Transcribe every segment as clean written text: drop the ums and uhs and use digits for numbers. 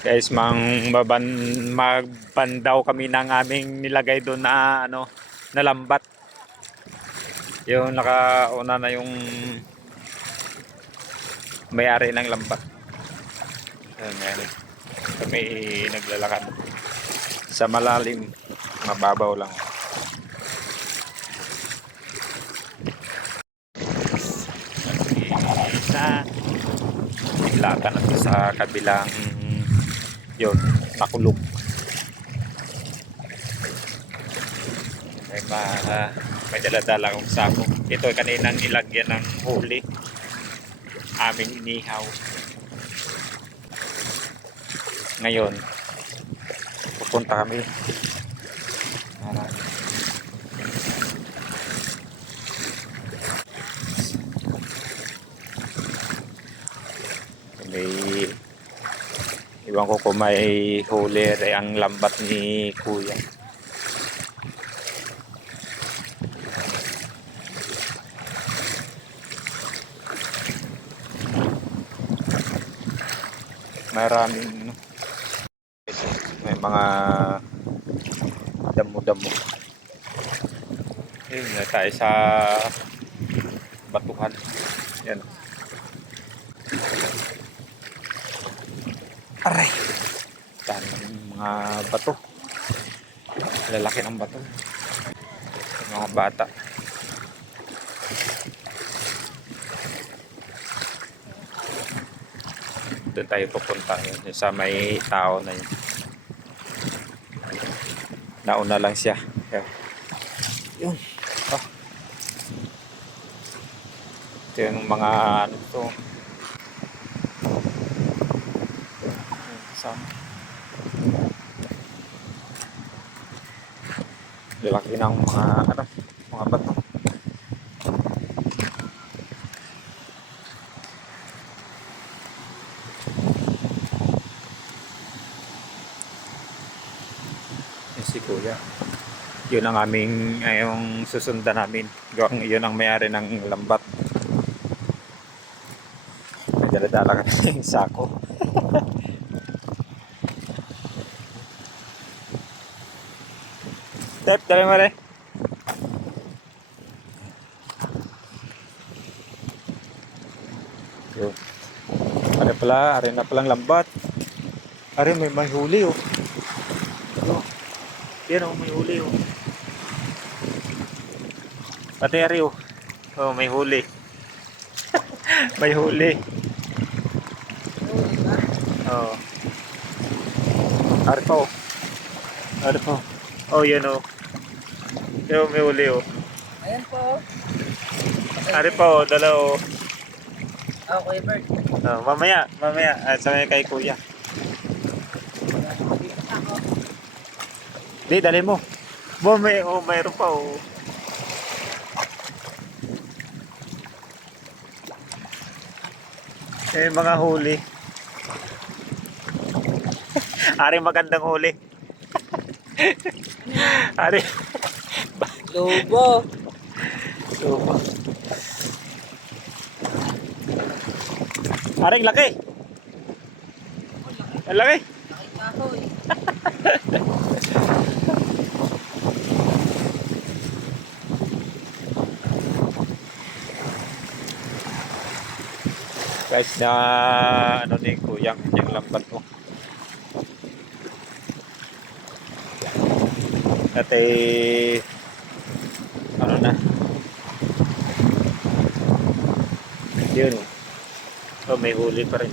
Guys, magbandaw kami ng aming nilagay doon na na lambat. Yung nakauna na yung may-ari ng lambat. Ayan. Kami naglalakad sa malalim, mababaw lang. Isa ilatan natin sa kabilang yun, nakulog. May dala-dala akong sako. Ito kaninang ilagyan ng huli, aming inihaw. Ngayon pupunta kami may iwan ko kung may huli ang lambat ni kuya. Maraming may mga damo-damo. Ayun na tayo sa batuhan. Yan. Aray. Dami ng mga bato. Lalaki ng bato. Mga bata. Doon tayo pupunta yun, sa may tao na yun. Nauna lang siya. Yun. Oh. Ito yung mga ano to. Sama. Lalaki ng mga bato. Si kuya, yun ang aming yung susundan namin. Yun ang may-ari ng lambat. May dala-dala ka ng sako. Step, dali mo rin. Yun. Ari na palang lambat. Ari may huli oh. Yan oh, may huli oh. Pati ari oh. Oh, may huli. May huli. Oh. Ari pa oh. Ari pa. Oh, yan oh. Yan may huli oh. Ayan po. Ari pa oh, dala oh. Okay, Bert. Oh, mamaya. Sabi kay kuya. Di, dali mo. Mayroon pa oh. Mga huli. Ari magandang huli. Ari. Lobo. Lobo. Aring laki. Ang laki. Kahoy. Guys, na ni kuyang yung lambat mo. At na. Yun. Oh, may huli pa rin.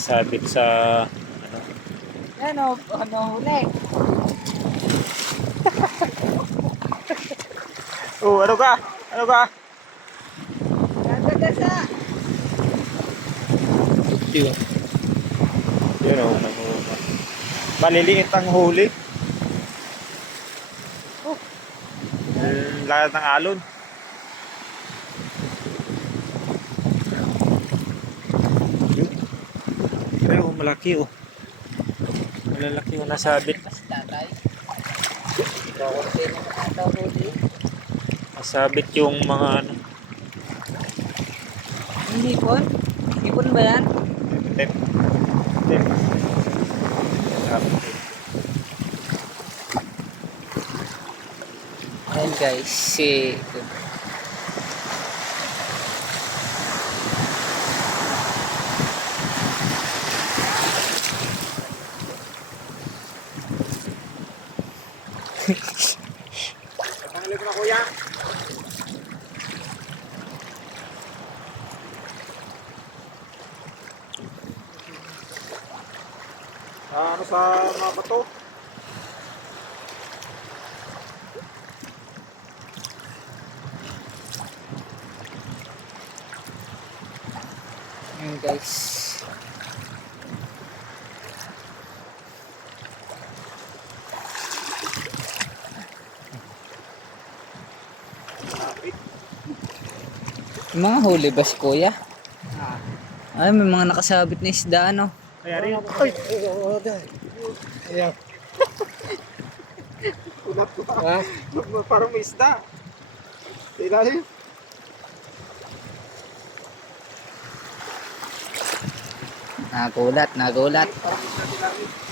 Sabit sa Yan o, huli. Oh, ano ka? Gagagasa. Yun o, maliliit ang huli. Lahat ng alon. Ay, malaki oh. Malalaki yung nasabit. Mas tatay. Kakunti naman ata huli. Nasabit yung mga Ang hipon? Hipon ba yan? Tip. Tip. Ayan guys, si... Pangalit na kuya. Ano sa mga bato? Ayan guys. Yung mga huli ba si kuya? Ay, may mga nakasabit na isda, ano? Kaya rin. Ay! Ayan. Ulap ko. Ha? Parang may isda. Sa ilalim. Nagulat, nagulat. Parang may isda sa ilalim.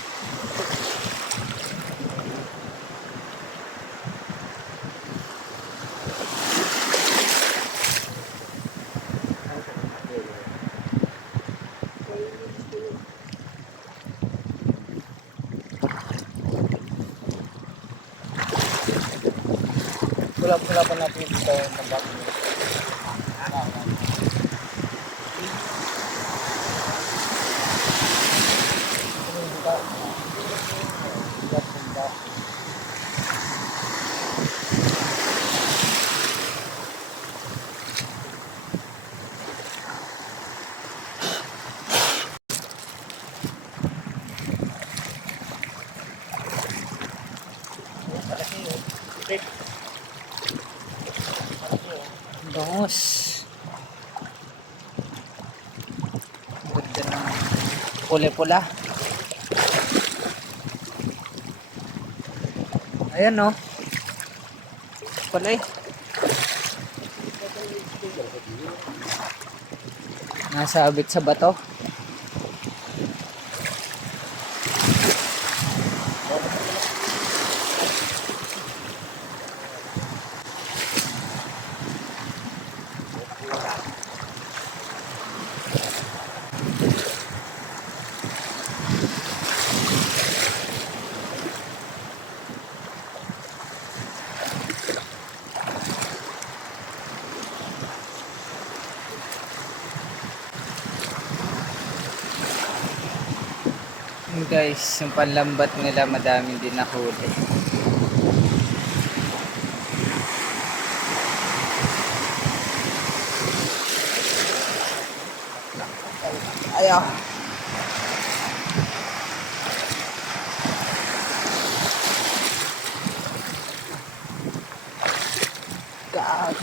Wala pa natin dito ng bago. Bangos. Ganda ng kulay pula. Ayan no. Pala eh. Nasabit sa bato. Yun guys, yung panlambat nila madami din nahuli. Ayaw. God.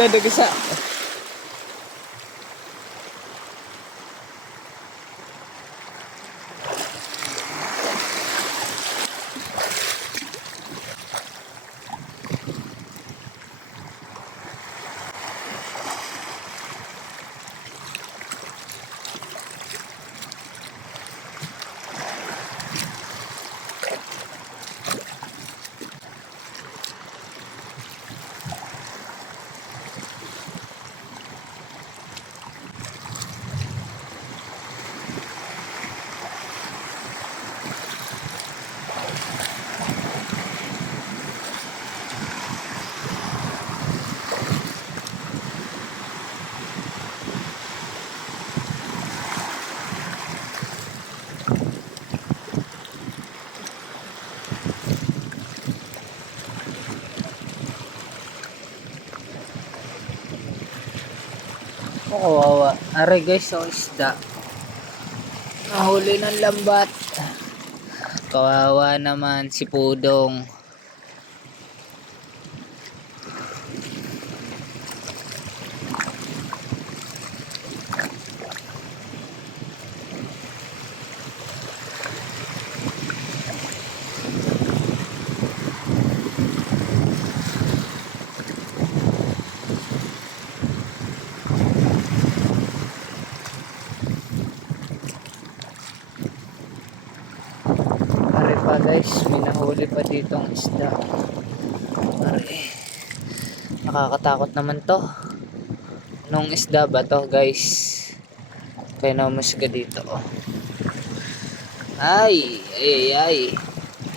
Dadagasa. Kawawa. Are guys, so isda. Nahuli ng lambat. Kawawa naman si Pudong. Guys, may nahuli pa dito ang isda. Pare, nakakatakot naman to. Anong isda ba to guys? Kaya namusga dito oh. Ay.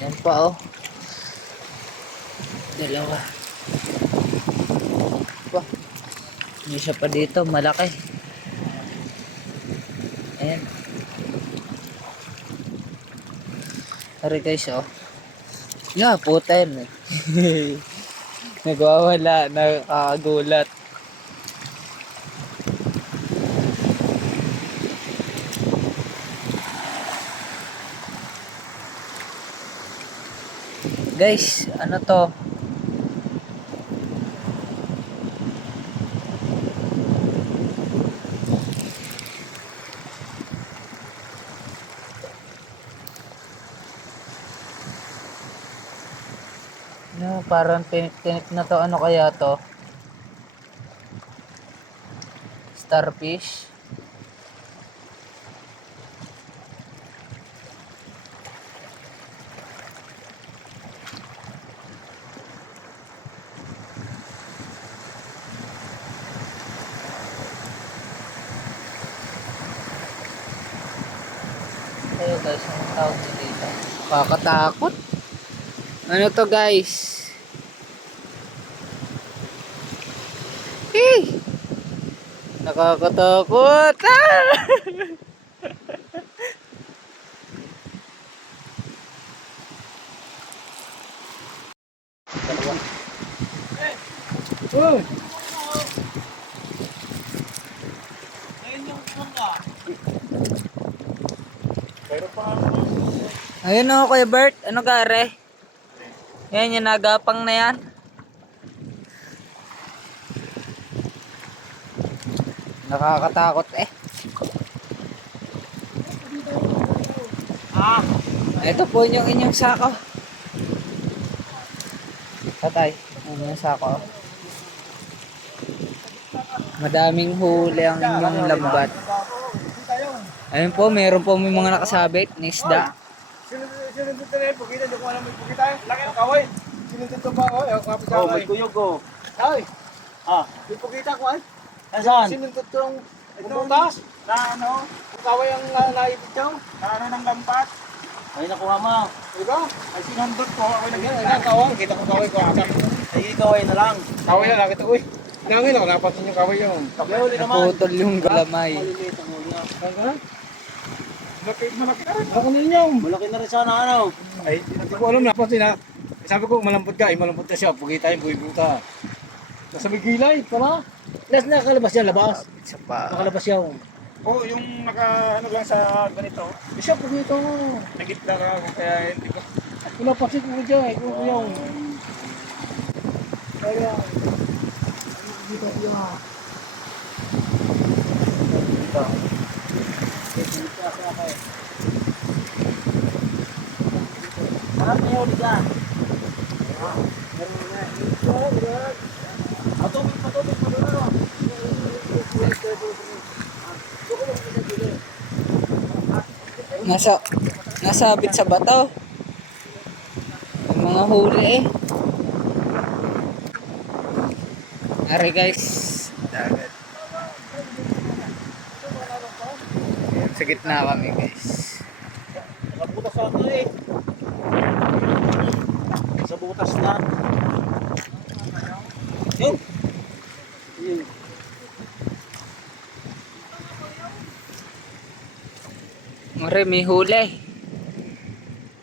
Yan pa oh. Dalawa. Pa. May isa pa dito, malaki. Ayan. Sorry guys oh. Yeah, puta yun eh. Nagwawala, nakakagulat. Guys, ano to? No, parang tinik-tinik na to. Ano kaya to? Starfish? Ayo guys, ang tawag dito. Nakakatakot. Ano to guys? Hey! Nakakatakot! Ah! Uy! Ayun o, Kuya Bert. Ano gare? Yan, yung nagapang na yan. Nakakatakot eh. Ito po yung inyong sako. Tatay, ano yung sako? Madaming huli ang inyong lambat. Ayun po, meron po may mga nakasabit na isda. Sinunod na rin, pugita, hindi ko alam may pugita. Laki ng kaway. Sinunod ko ba ako? Ayaw ko kapit sa Oh, may kuyog ko. Ay, Ah, may pugita ko ay. nasaan? Sinunod ko yung butas. Na ano? Yung kaway ang naibig daw. Na ano ng lampat? Ay, nakuha mo. Diba? Ay, sinundot ko. Ako Ay, nag-iisa. kaway. Kita ko kaway ko. Ay, ikaw ay na lang. Kaway na lang. Ito, uy. Nangin ako. Napatin yung kaway yung. May huli naman. Naputol yung galamay. Maliliit ang huli niya. Malaki na rin. Ako ninyo. Malaki na rin sana ano. Ay, hindi ko alam na. Napatin na. Sabi ko, malambot ka. Ay, malambot na siya. Pugita yung buhay-buta. Nasa may gilay. Tama. Nakalabas siya. Labas. Isa pa. Nakalabas siya. Oh, yung naka ano lang sa ganito. Siya, pugita ko. Nagitla ka ako kaya hindi ko. Wala pa si Kuya dyan. Ikaw yung. Kaya. Dito siya. Dito. Harap may huli ka. Patubig pa doon. Nasabit sa bato. May mga huli eh. Ari guys. Dagat. Sa gitna kami guys. Nakabutas sa ako eh. Sa butas na. Yun. Yun. Mare, may huli.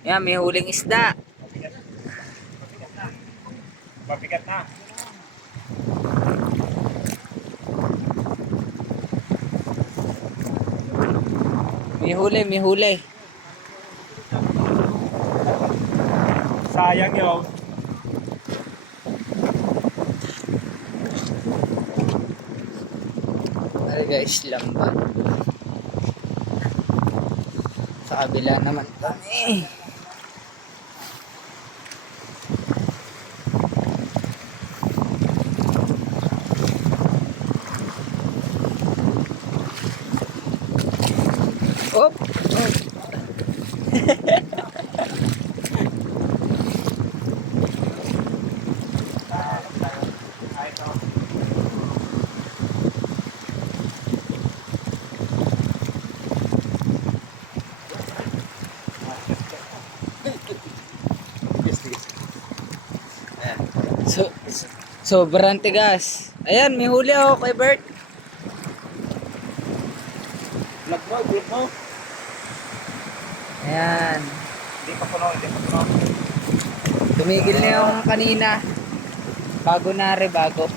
Yan, may huling isda. Pabigat na. May huli, may huli. Sayang yun. Ari guys, lambat. Sa kabila naman kami. Op! Sobrang tigas. Ayan, may huli ako kay Bert. Vlog mo. Ayan. Hindi pa puno, hindi pa puno. Tumigil na yung kanina. Bago na rin, bago.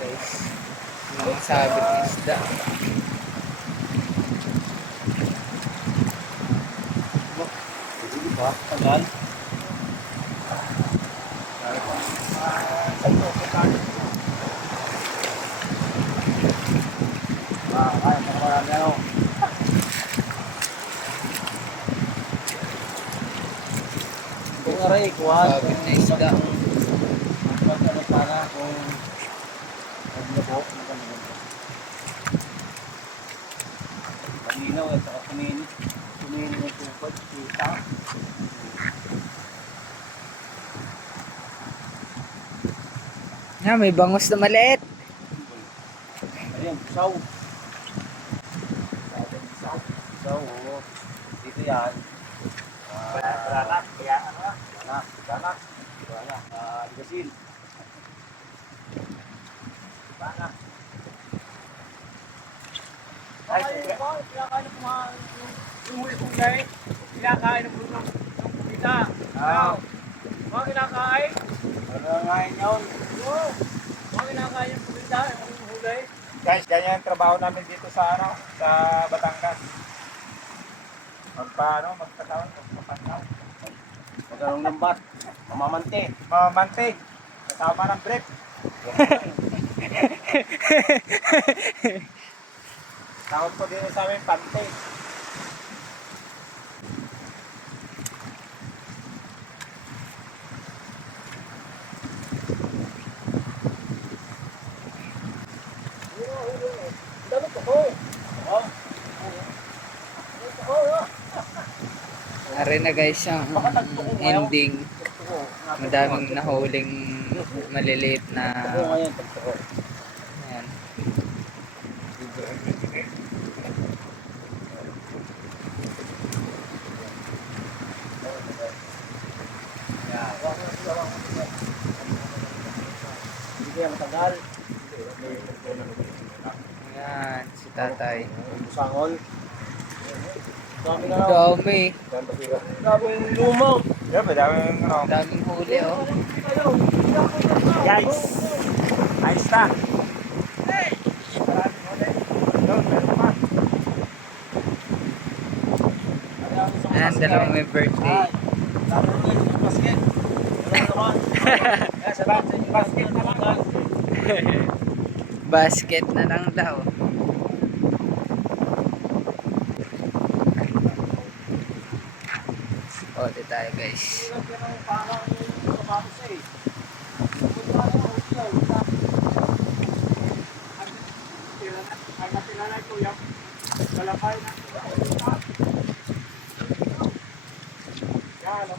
Guys, mga sabit ng isda. Hindi ba? Tagal. Kaya mo marami ano. Kung aray, kuhan. Sabit na isda. Ano sana kung naglabo, paminaw at saka kuminit ng tupad, kita. Yan, may bangus na maliit. Ayan, isaw. Isaw, oo. Dito yan. Balanak, kaya ano? Balanak. Gasil. Balanak. Ay, kinakain ng mga yung huli kong guys. Kinakain ng mga kumita. Mga kinakain? Kinakain yun. Mga kinakain yung kumita, yung huli. Guys, ganyan ang trabaho namin dito sa sa Batangas. Magtatawan, magpapantaw. Magkaroon ng bat. Mamamante. Mamamante, kasama ng brief. Tawag ko dito sa amin, pante. Dapat ako. Ari na guys ang ending. Madaming nahuling maliliit na Ngayon, tagtoko. ayan. Hindi kaya matagal. Ayan, si tatay. Sangol. Dami na lang. Dami. Dami yung lumaw. Yeah, madaming Daming huli oh. Guys, ayos na. Maraming ulit. Doon, meron pa. Ayan, dalawang may birthday. Dami na yung basket. Sa basket na lang. Basket na lang daw. Ote tayo guys.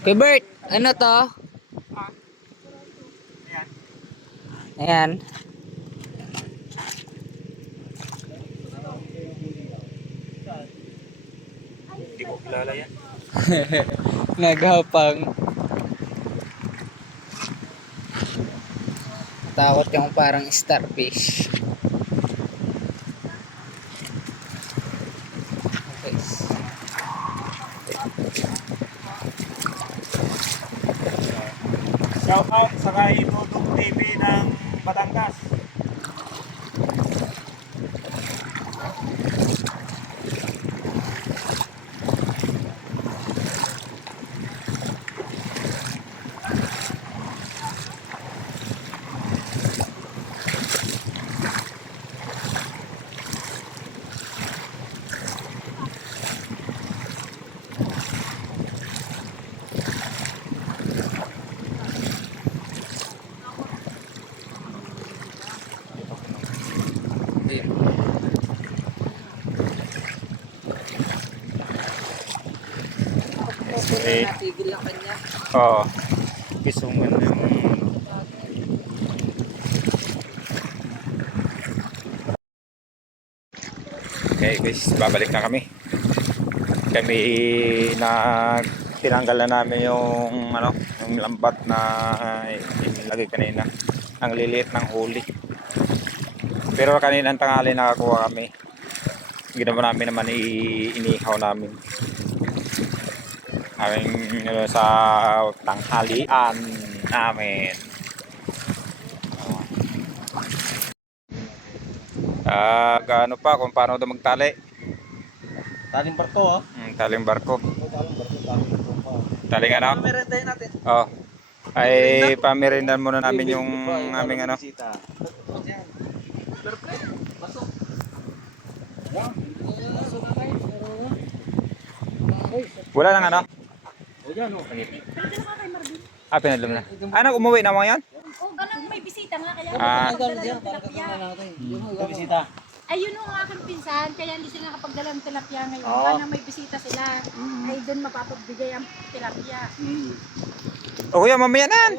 Kuya Bert, ano to? Ayan. Hindi ko kilala yan. Naghapang. Takot yung parang starfish. Okay. Shout out sa kay Dudong TV ng Batangas. Eh, Natigil ang kanya. oo. Kisungan yung... Okay guys, babalik na kami. Kami tinanggal na namin yung ano, yung lambat na inilagay kanina. Ang liliit ng huli. Pero kaninang tanghali nakakuha kami. Ginawa namin naman inihaw namin. Aming sa tanghalian namin. Gaano pa kung paano daw magtali. Taling barko, oh. Taling barko. Taling barko. Taling ano? Merendahin natin. Oh. Ay pamerindan muna namin yung aming ano. Wala nang ano? O yan, oh. Pinadala na. Ano, umuwi na mga yan? Oh, ganun, may bisita nga kaya. Ah. May bisita. Ayun yung aking pinsan, kaya hindi sila nakapagdala ng tilapia ngayon. Oo. Sana may bisita sila. Ay doon mapapagbigay ang tilapia. O kuya, mamaya na yan.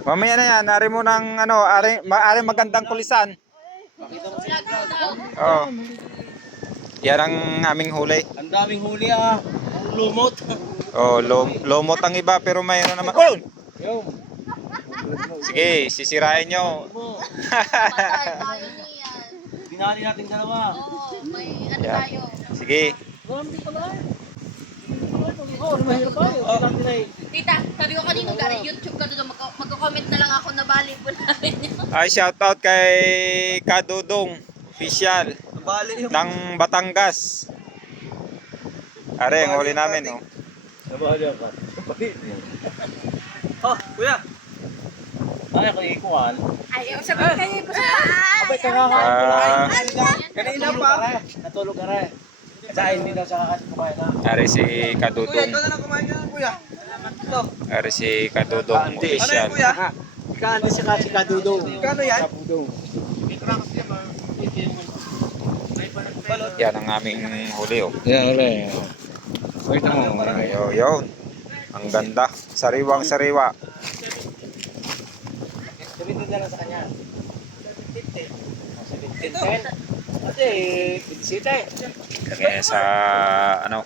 Mamaya na yan. Ari mo ng ano, ari magandang kulisan. Oo. Yan ang aming huli. Ang daming huli, ah. Lumot. Oh, lomot ang iba pero mayroon naman. Oh! Yo. Sige, sisirain nyo. Binali natin dalawa. Yan. Sige. Tita, sabi ko kanino gari YouTube ka doon, magko-comment na lang ako na bali po namin yun. Ay, shoutout kay Kadudong Official ng Batangas. Are, ang huli namin, oh. Nabahali ka. Oh, kuya. Ay, ako ikuan. Ay, sabi kayo po sa taas. Abay, kakakain ko Ah, Kanina pa. Natulog ka rin. Sa hindi daw siya kakasin kumain na. are si Kadudong. na kumain ka, kuya. Ito. Are si Kadudong Official. Kaante siya kasi kadudong. Kano yan? Kadudong. Yan ang aming huli, oh. Yan, ulit. Wait mo. Yun. Ang ganda. Sariwang sariwa. Sabihin na lang sa kanya. 7:10. Kasi, bisita eh. Kaya sa ano,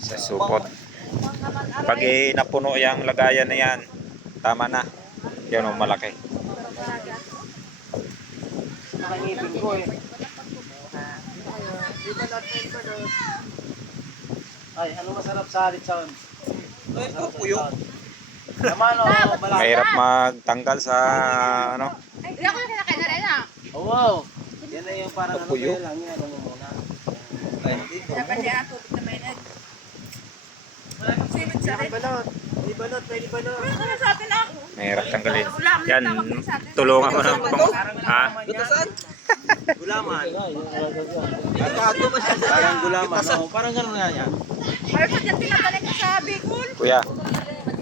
sa supot. Pag napuno yung lagayan na yan, tama na. Yan, oh, malaki. Nakangipin ko eh. Ay, ano masarap sa litson? Ito, puyo. Naman o, malaki. Mahirap magtanggal sa ano. Hindi ako nakakain na rin ah. Oh, wow. Yan na yung parang ano Puyo. kaya lang yan. Ano mo muna. Dapat niya ako na may nag. Sibit sa akin. Pwede balot, pwede balot. Ano sa atin ah? Mahirap tanggalin. Yan, tulungan ko na. Ha? Gulaman. Parang gulaman. No? Parang gano'n nga yan. Ay, pag yung tinagaling ko sa Bicol. Kuya,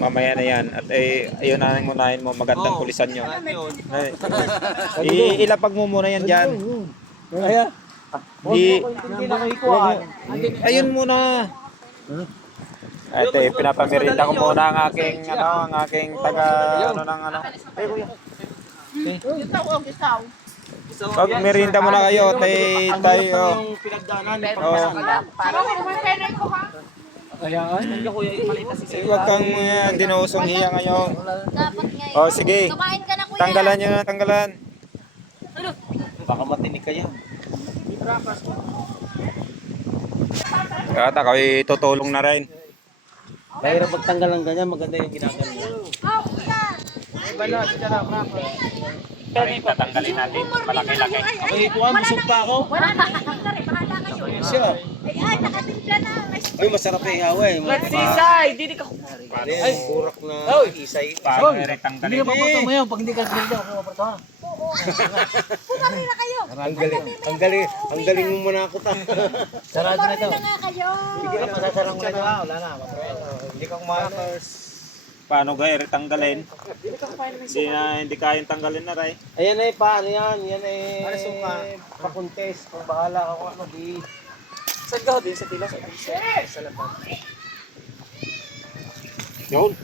mamaya na yan. At ayun na nang munahin mo, magandang kulisan nyo. Ay, ilapag mo muna yan dyan. Kaya? Hindi na kayo ikuhan. Ayun muna. Ito, pinapamirinda ko muna ang aking ano, ang aking taga ano ng ano. Ay kuya. Pag merinda muna kayo, tayo. Yung pinagdanan. Oh. Para ko naman penay ko ha. Kaya nga. Kuya, malita si Huwag kang dinusong hiya ngayon. Dapat ngayon. Oh, sige. Kumain ka na kuya. Tanggalan nyo na, tanggalan. Baka matinig kayo. Kata, ako'y tutulong na rin. Mahirap magtanggal ng ganyan, maganda yung ginagawa niya. Oh, kuya. Tatanggalin natin, malaki-laki. Ako ikuhan, busog pa ako. Wala na. Bahala kayo. Siya. Ay, nakatimpla na. Ay, masarap yung ihawa eh. Isay, di ka. Ay, burak na isay. Paano tanggalin? paporto mo yan, pag hindi ka sinilda, ako paporto ha. Pumari na kayo. Ang galing mo muna ako ta. Sarado na ito. Pumari na nga kayo. Hindi ka masasarang mo na ito ha, wala na. Hindi ka kumakas. Paano gaya tanggalin? Hindi kayang tanggalin na rin. Ayan ay paano yan, yan ay pa-contest. Kung bahala ako ano, di... Saan ka din sa tila? Sa laban. Yun.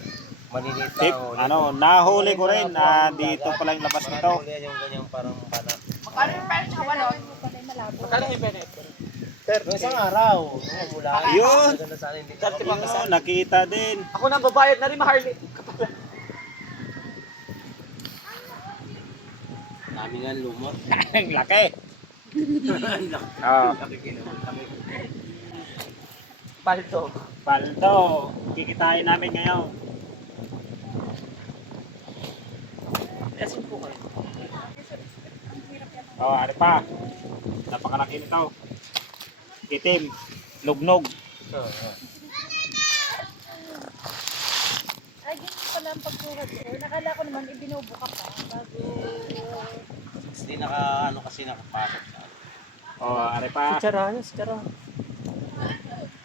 Maninita Tip, o... ano, nahuli ko rin na dito pala yung labas nito. Yung ganyang parang panak. Magkano yung pera sa balon? Magkano yung penet? Isang araw. Mula. Yun. Maganda sana hindi ka Ano, nakita din. Ako na babayad na rin, Harley. Dami nga lumot. Ang laki. Ah, Palto. paldo. Kikitain namin ngayon. Yasin po kayo. Oh, ano pa? Napakalaki nito. Itim. Nugnog. Ay, ganyan pala ang pagkuha sir. Nakala ko naman ibinubuka pa bago... Hindi ano kasi nakapasok sa. Oh, ano pa? Sitsara, sitsara.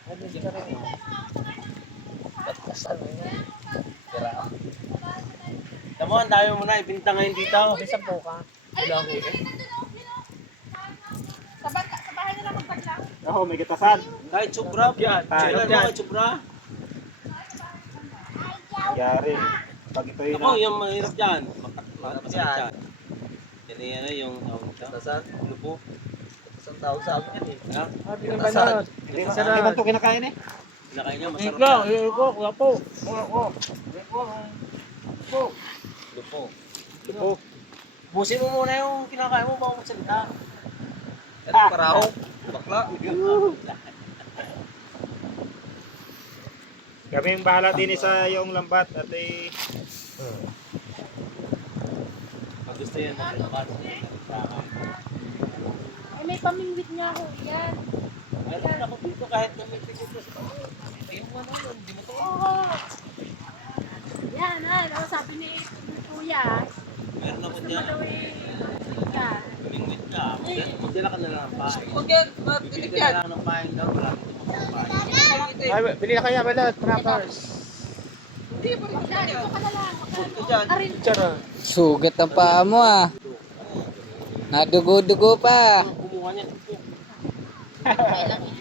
Ano sitsara? Batas ano yan? Tira. Tamo, ang dami mo na ibinta ngayon dito. Bisa po ka. Wala ko eh. Sa bahay nila magpaglang. Oh, may gitasan. Kahit sobra. Yan, tayo Sila yan. mo kahit sobra. Yari. Pag ito yun Ako, yung mahirap dyan. Masakit dyan. Yan yan yung tawag nito. Tasan? Lupo. Isang tao sa akin yan eh. Ha? Sabi ng banat. Hindi ba ito kinakain eh? Kinakain niya, masarap Ikaw, yan. wala po. Lupo. Lupo. Busin mo muna yung kinakain mo bago magsalita. Ano paraho? Bakla. Kami yung bahala din sa yung lambat at eh, Pag gusto yan, nakalabas. Ay, may pamingwit niya ako. Yan. Meron ako dito kahit na may picture sa yung ano, hindi mo to. Oo. Yan, ano, sabi ni Kuya. Meron ako Gusto mo dyan. daw yan. Kamingwit ka. Magdala ka na lang ng pahay. Huwag yan, Bili ka na lang ng pahay daw. Wala akong pahay. Ay, bili na kaya pala, trappers. Dito ka na lang. Punto dyan. Arin. Sitsara. Sugat ang paa mo ah. Nadugo-dugo pa. Kumuha niya. Okay lang yan.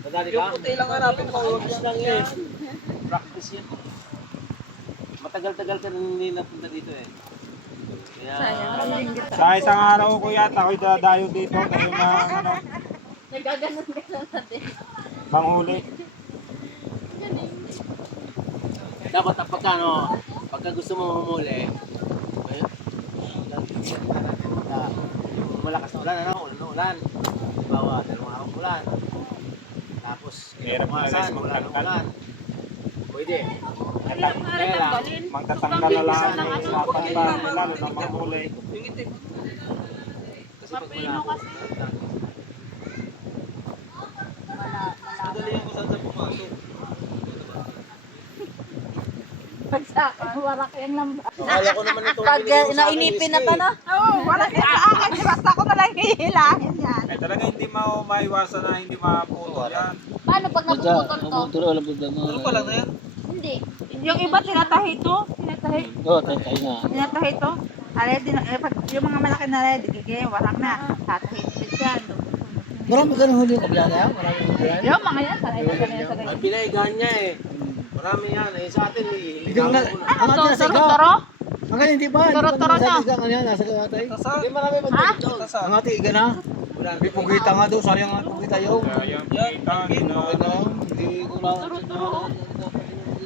Madali ka? Yung puti lang hanapin mo. Practice lang yan. Practice yan. Matagal-tagal ka na hindi napunta dito eh. Kaya... sa isang araw ko yata ako'y dadayo dito kayo na ano, Nagaganon-ganon natin. manghuli. Dapat pagka gusto mo humuli, ayun, malakas na ulan, ulan na ulan. Bawa, dalawang araw ulan. Tapos, Hirap na kinabukasan, guys, ulan na magtangkal. ulan. Pwede. Kaya magtatanggal na lang yung matanda nila no, ng manghuli. Kasi pag wala, madali ako saan sa pumasok. Pag sa akin, warak yung lamba. Akala ko naman ito. Pag nainipin na ka na. Oo, warak yung sa akin. Basta ko na lang hihilahin yan. Eh talaga hindi maiwasan na hindi maputol yan. Paano pag napuputol to? Ano pa lang na yan? Hindi. Yung iba tinatahi to, tinatahi. Oo, tayo na. Tinatahi to. Ready na, pag yung mga malaki na ready, gigay, warak na. Tatahi din yan. Marami ka huli yung kabila na yan? Marami huli yan? Yung mga yan, sanay na sanay sa Ay, pinaigahan niya eh. Marami yan. Eh, sa atin, Ano to, toro-toro? Ang ganyan, di ba? Toro-toro na. Nasa katay. Hindi marami man doon. Ang ati, iga na. Hindi pugita nga doon, sayang nga pugita yung. Kaya kita na Hindi ko na.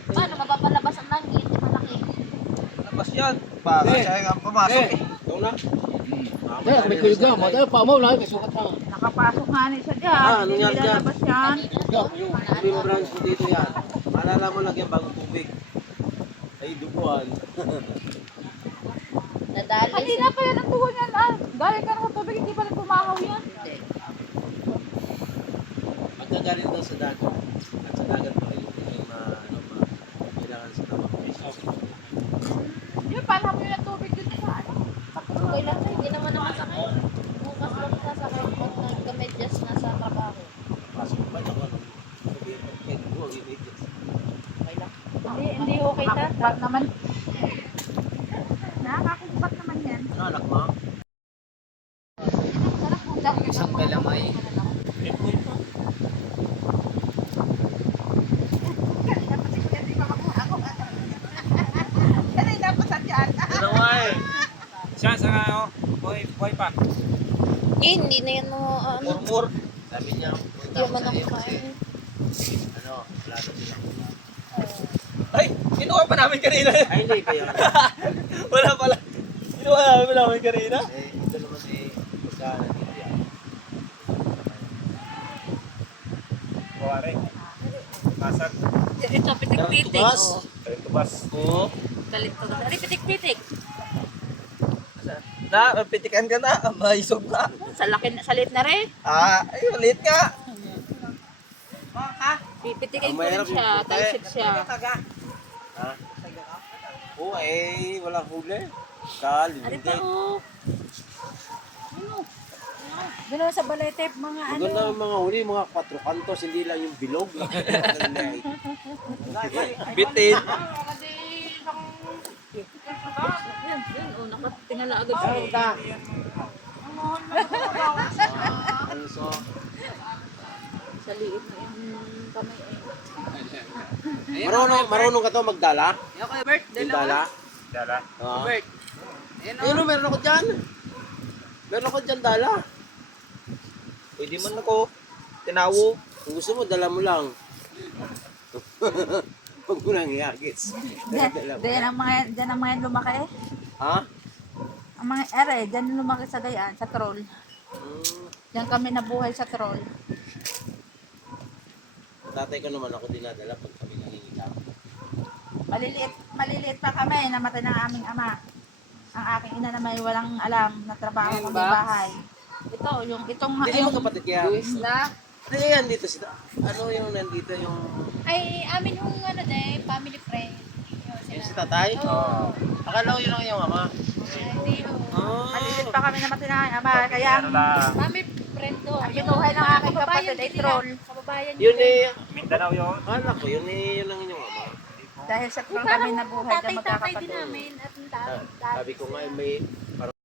Paano mapapalabas ang langit? Malaki. Labas yan. Para siya nga pumasok eh. Ito na. Kaya kami kulig ka, matay pa mo, lagi kasukat na. Nakapasok nga ni siya dyan. Ah, ano Hindi yan dyan? nilalabas yan. Yung branch mo dito yan. Maalala mo lang yan bagong tubig. Ay, duguan. Nadali. Kanina pa yan ang tuho niyan. Galing ka na sa tubig, hindi pa rin pumahaw yan. Magkagaling daw sa dagat. At sa dagat pa kayo yung kailangan sa tawag. Yun, paano mo yun ang tubig dito sa ano? Okay lang. Hindi naman ako sakay. Bukas lang sasakay pag nagka-medyas na sa trabaho. Pasok ba niya ko? Sabihin mo, eh, huwag i-videos. Okay lang. Hindi okay ta. Ba't naman? Nakakakubat naman yan. Ano anak mo? Isang kalamay. Ano nga eh? siya sa oh, boy pa. Hindi na yan mo ano. Murmur. Sabi niya, Hindi naman ako kumain. Ay, kinuha pa namin kanina. Ay, hindi kaya. Wala pala. Kinuha namin kanina. Ito naman pagkaan dito yan. Kuwari. Masag. Ito, pitik-pitik. Oh. Ay, tubas. Oo. Galit ko. Ari, pitik-pitik. Na, pitikan ka na. Maisog ka. Sa lit na rin. Ay, ulit nga. Pipitikin ko rin siya. Talsik siya. Oo, walang huli. Ari pa, oh. Doon sa balete, mga ano. Maganda ang mga huli, mga 4 kantos, hindi lang yung bilog. Bitin. Yan, oh, nakatingala agad siya. Sa liit na yung kamay eh. Marunong ka to magdala? Bert, Yung dala? Dala. Oo. Ayun, meron ako dyan. Meron ako dyan dala. Pwede man ako. Tinawo. Kung gusto mo, dala mo lang. Huwag mo lang iagis. Dala mo. Diyan ang mga yan lumaki. Ha? Ang mga diyan lumaki sa dayan, sa troll. Diyan kami nabuhay sa troll. Tatay ko naman ako dinadala pag kami nangingita. Maliliit pa kami, namatay ng aming ama. Ang aking ina na may walang alam na trabaho kundi bahay. Itong Hindi mo kapatid kaya. Luis na. Ano yan dito? Ano yung nandito yung... Ay, amin yung ano din, family friend. Yung si tatay? Oo. Akala ko yun lang yung ama. Hindi, oh. maliliit pa kami namatay ng aming ama. Kaya Ano lang. Family friend do. ang binuhay ng aking kapatid ay troll. Kababayan Yun eh. Mindanao yun. Akala ko yun eh. Yun lang yung ama. Dahil sa troll kami nabuhay na Tatay din magkakapatid. namin at ang Sabi ko nga may